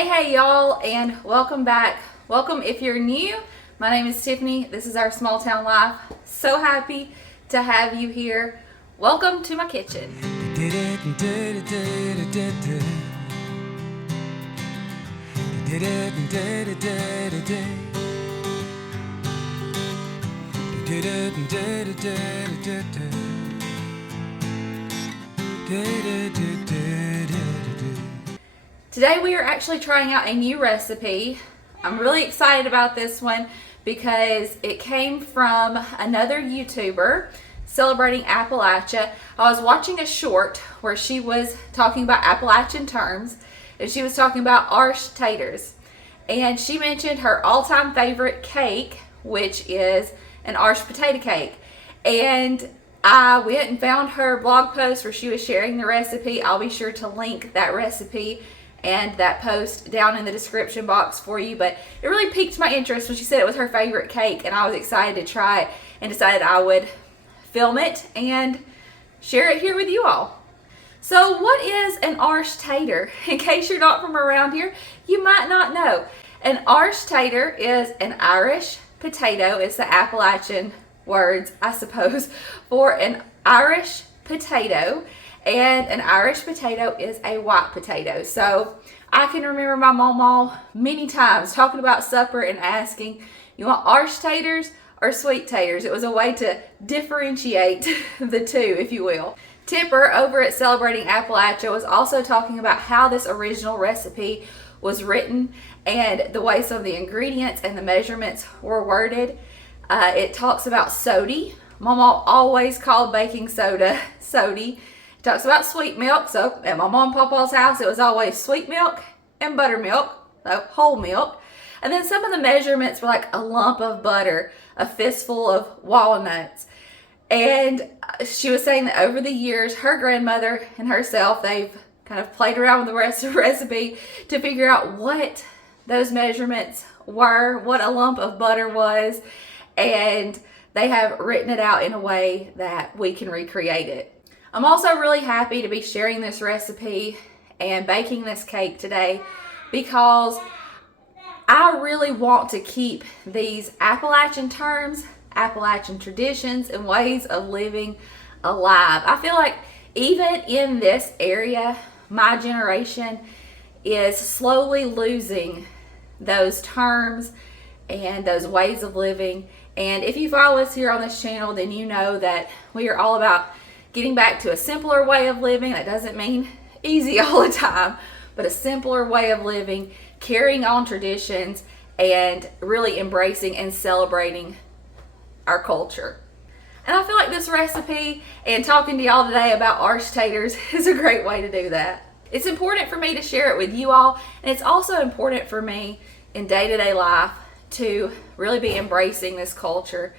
Hey y'all, and welcome back. Welcome if you're new. My name is Tiffany. This is our small town life. So happy to have you here. Welcome to my kitchen. Today we are actually trying out a new recipe. I'm really excited about this one because it came from another YouTuber celebrating Appalachia. I was watching a short where she was talking about Appalachian terms, and she was talking about arsh taters. And she mentioned her all-time favorite cake, which is an arsh potato cake. And I went and found her blog post where she was sharing the recipe. I'll be sure to link that recipe and that post down in the description box for you. But it really piqued my interest when she said it was her favorite cake, and I was excited to try it and decided I would film it and share it here with you all. So what is an arsh tater? In case you're not from around here, you might not know. An arsh tater is an Irish potato. It's the Appalachian words, I suppose, for an Irish potato. And an Irish potato is a white potato. So I can remember my mama many times talking about supper and asking, you want arsh taters or sweet taters? It was a way to differentiate the two, if you will. Tipper over at Celebrating Appalachia was also talking about how this original recipe was written and the way some of the ingredients and the measurements were worded. It talks about sody. Mama always called baking soda sody. It talks about sweet milk. So at my mom and papa's house, it was always sweet milk and buttermilk, so whole milk. And then some of the measurements were like a lump of butter, a fistful of walnuts. And she was saying that over the years, her grandmother and herself, they've kind of played around with the rest of the recipe to figure out what those measurements were, what a lump of butter was, and they have written it out in a way that we can recreate it. I'm also really happy to be sharing this recipe and baking this cake today because I really want to keep these Appalachian terms, Appalachian traditions, and ways of living alive. I feel like even in this area, my generation is slowly losing those terms and those ways of living. And if you follow us here on this channel, then you know that we are all about getting back to a simpler way of living. That doesn't mean easy all the time, but a simpler way of living, carrying on traditions, and really embracing and celebrating our culture. And I feel like this recipe and talking to y'all today about arsh taters is a great way to do that. It's important for me to share it with you all, and it's also important for me in day-to-day life to really be embracing this culture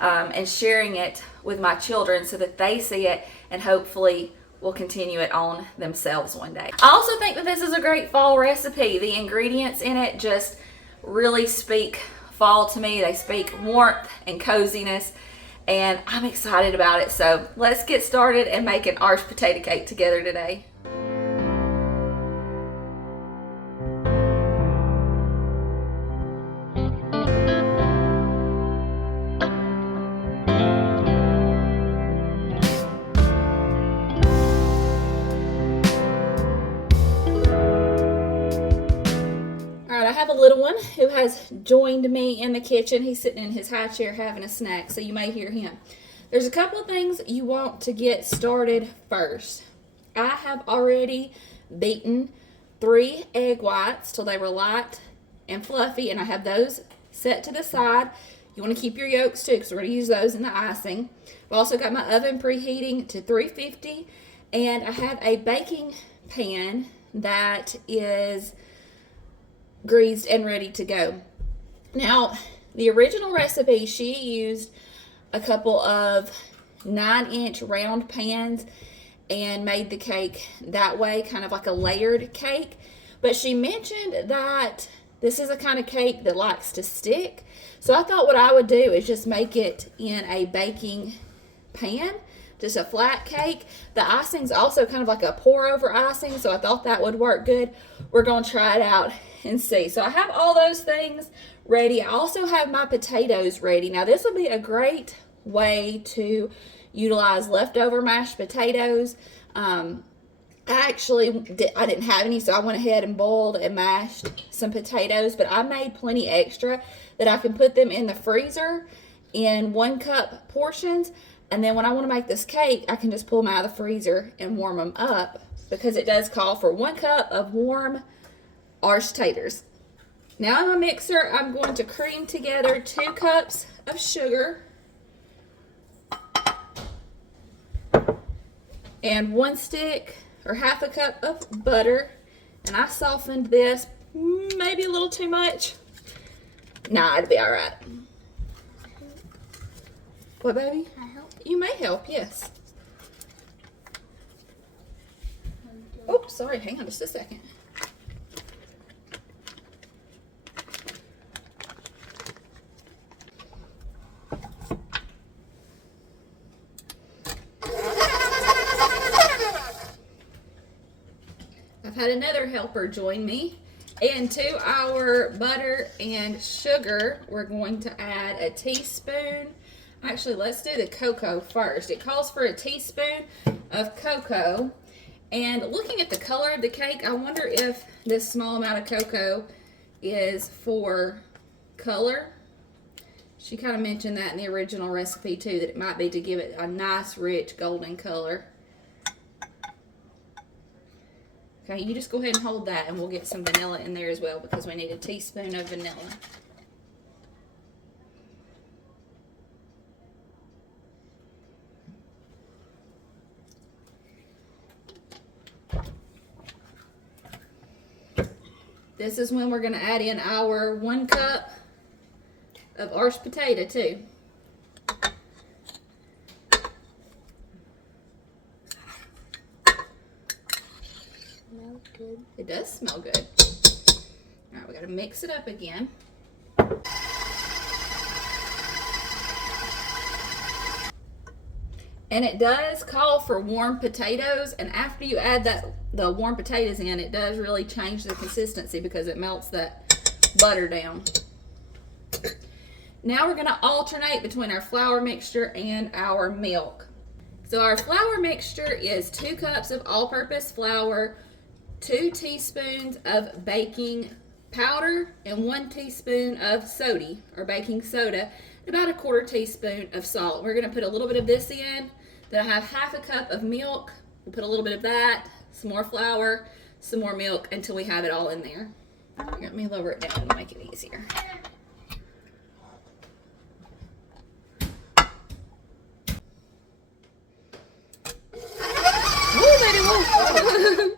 and sharing it with my children so that they see it and hopefully will continue it on themselves one day. I also think that this is a great fall recipe. The ingredients in it just really speak fall to me. They speak warmth and coziness, and I'm excited about it. So let's get started and make an arsh potato cake together today. I have a little one who has joined me in the kitchen. He's sitting in his high chair having a snack, so you may hear him. There's a couple of things you want to get started first. I have already beaten 3 egg whites till they were light and fluffy, and I have those set to the side. You want to keep your yolks too, because we're going to use those in the icing. I've also got my oven preheating to 350, and I have a baking pan that is greased and ready to go. Now, the original recipe, she used a couple of 9-inch round pans and made the cake that way, kind of like a layered cake. But she mentioned that this is a kind of cake that likes to stick. So I thought what I would do is just make it in a baking pan just a flat cake. The icing's also kind of like a pour over icing, so I thought that would work good. We're going to try it out and see. So I have all those things ready. I also have my potatoes ready. Now this would be a great way to utilize leftover mashed potatoes. I didn't have any, so I went ahead and boiled and mashed some potatoes, but I made plenty extra that I can put them in the freezer in 1 cup portions, and then when I want to make this cake, I can just pull them out of the freezer and warm them up, because it does call for 1 cup of warm Arsh taters. Now in my mixer, I'm going to cream together 2 cups of sugar and 1 stick or half a cup of butter. And I softened this maybe a little too much. Nah, it'll be all right. What, baby? Can I help? You may help, yes. Oh, sorry, hang on just a second. I've had another helper join me, and to our butter and sugar, we're going to add a teaspoon. Actually, let's do the cocoa first. It calls for a teaspoon of cocoa, and looking at the color of the cake, I wonder if this small amount of cocoa is for color. She kind of mentioned that in the original recipe too, that it might be to give it a nice, rich, golden color. Okay, you just go ahead and hold that, and we'll get some vanilla in there as well, because we need a teaspoon of vanilla. This is when we're going to add in our 1 cup of Arsh potato too. Smells good. It does smell good. All right, we got to mix it up again. And it does call for warm potatoes, and after you add the warm potatoes in, it does really change the consistency because it melts that butter down. Now we're going to alternate between our flour mixture and our milk. So our flour mixture is 2 cups of all-purpose flour, 2 teaspoons of baking powder, and 1 teaspoon of soda or baking soda, and about 1/4 teaspoon of salt. We're going to put a little bit of this in. Then I have half a cup of milk. We'll put a little bit of that, some more flour, some more milk until we have it all in there. Let me lower it down to make it easier. Woo, baby, woo!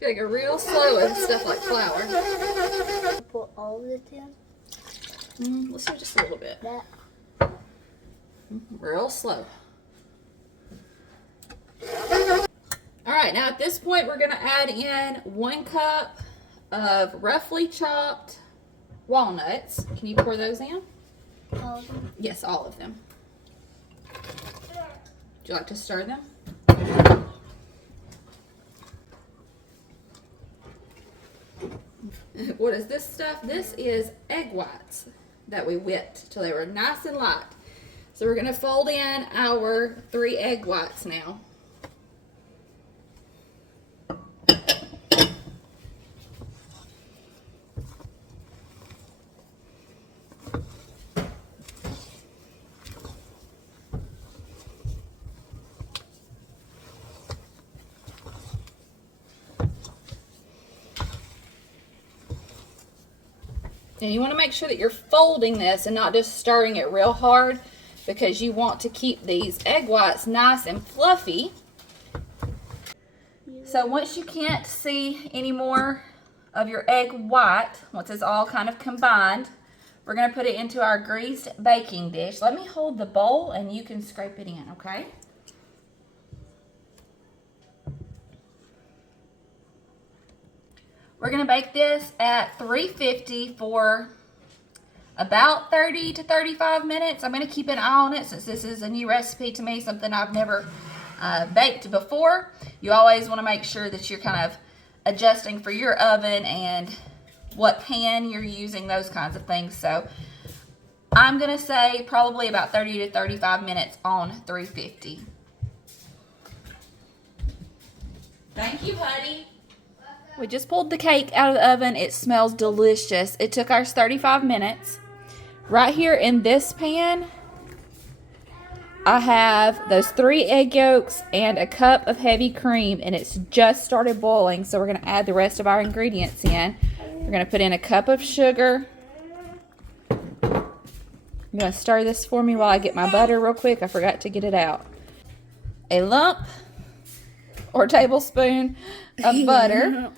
Gotta go real slow with stuff like flour. Put all of it in? Let's do just a little bit. That. Real slow. Alright, now at this point we're going to add in 1 cup of roughly chopped walnuts. Can you pour those in? All of them? Yes, all of them. Would you like to stir them? What is this stuff? This is egg whites that we whipped till they were nice and light. So we're going to fold in our 3 egg whites now. And you want to make sure that you're folding this and not just stirring it real hard, because you want to keep these egg whites nice and fluffy. So once you can't see any more of your egg white, once it's all kind of combined, we're going to put it into our greased baking dish. Let me hold the bowl and you can scrape it in, okay? We're going to bake this at 350 for about 30 to 35 minutes. I'm going to keep an eye on it since this is a new recipe to me, something I've never baked before, you always want to make sure that you're kind of adjusting for your oven and what pan you're using, those kinds of things. So I'm going to say probably about 30 to 35 minutes on 350. Thank you, honey. We just pulled the cake out of the oven. It smells delicious. It took ours 35 minutes. Right here in this pan, I have those 3 egg yolks and a cup of heavy cream, and it's just started boiling, so we're going to add the rest of our ingredients in. We're going to put in a cup of sugar. I'm going to stir this for me while I get my butter real quick. I forgot to get it out. A lump or tablespoon of butter.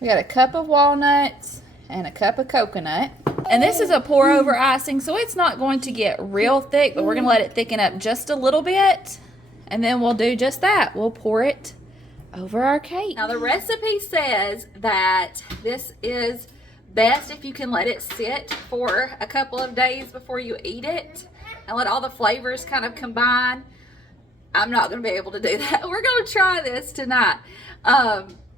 We got a cup of walnuts and a cup of coconut. And this is a pour over icing, so it's not going to get real thick, but we're going to let it thicken up just a little bit. And then we'll do just that. We'll pour it over our cake. Now the recipe says that this is best if you can let it sit for a couple of days before you eat it and let all the flavors kind of combine. I'm not going to be able to do that. We're going to try this tonight.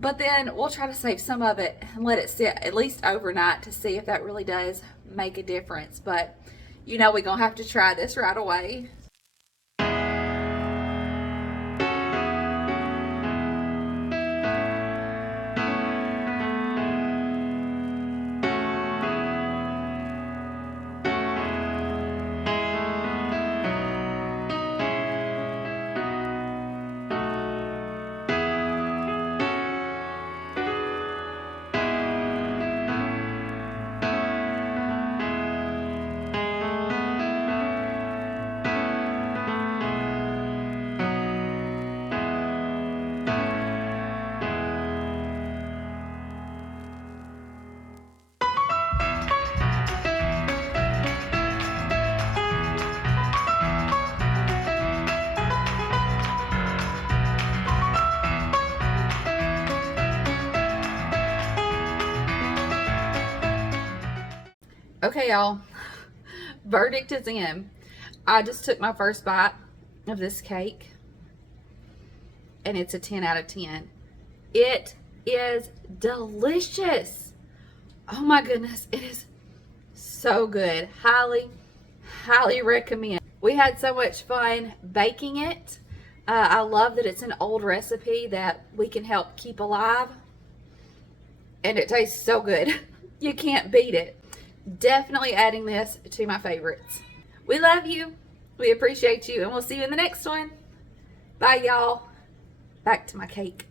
But then we'll try to save some of it and let it sit at least overnight to see if that really does make a difference. But you know we're going to have to try this right away. Okay, y'all, verdict is in. I just took my first bite of this cake, and it's a 10 out of 10. It is delicious. Oh my goodness, it is so good. Highly, highly recommend. We had so much fun baking it. I love that it's an old recipe that we can help keep alive, and it tastes so good. You can't beat it. Definitely adding this to my favorites. We love you. We appreciate you, and we'll see you in the next one. Bye, y'all. Back to my cake.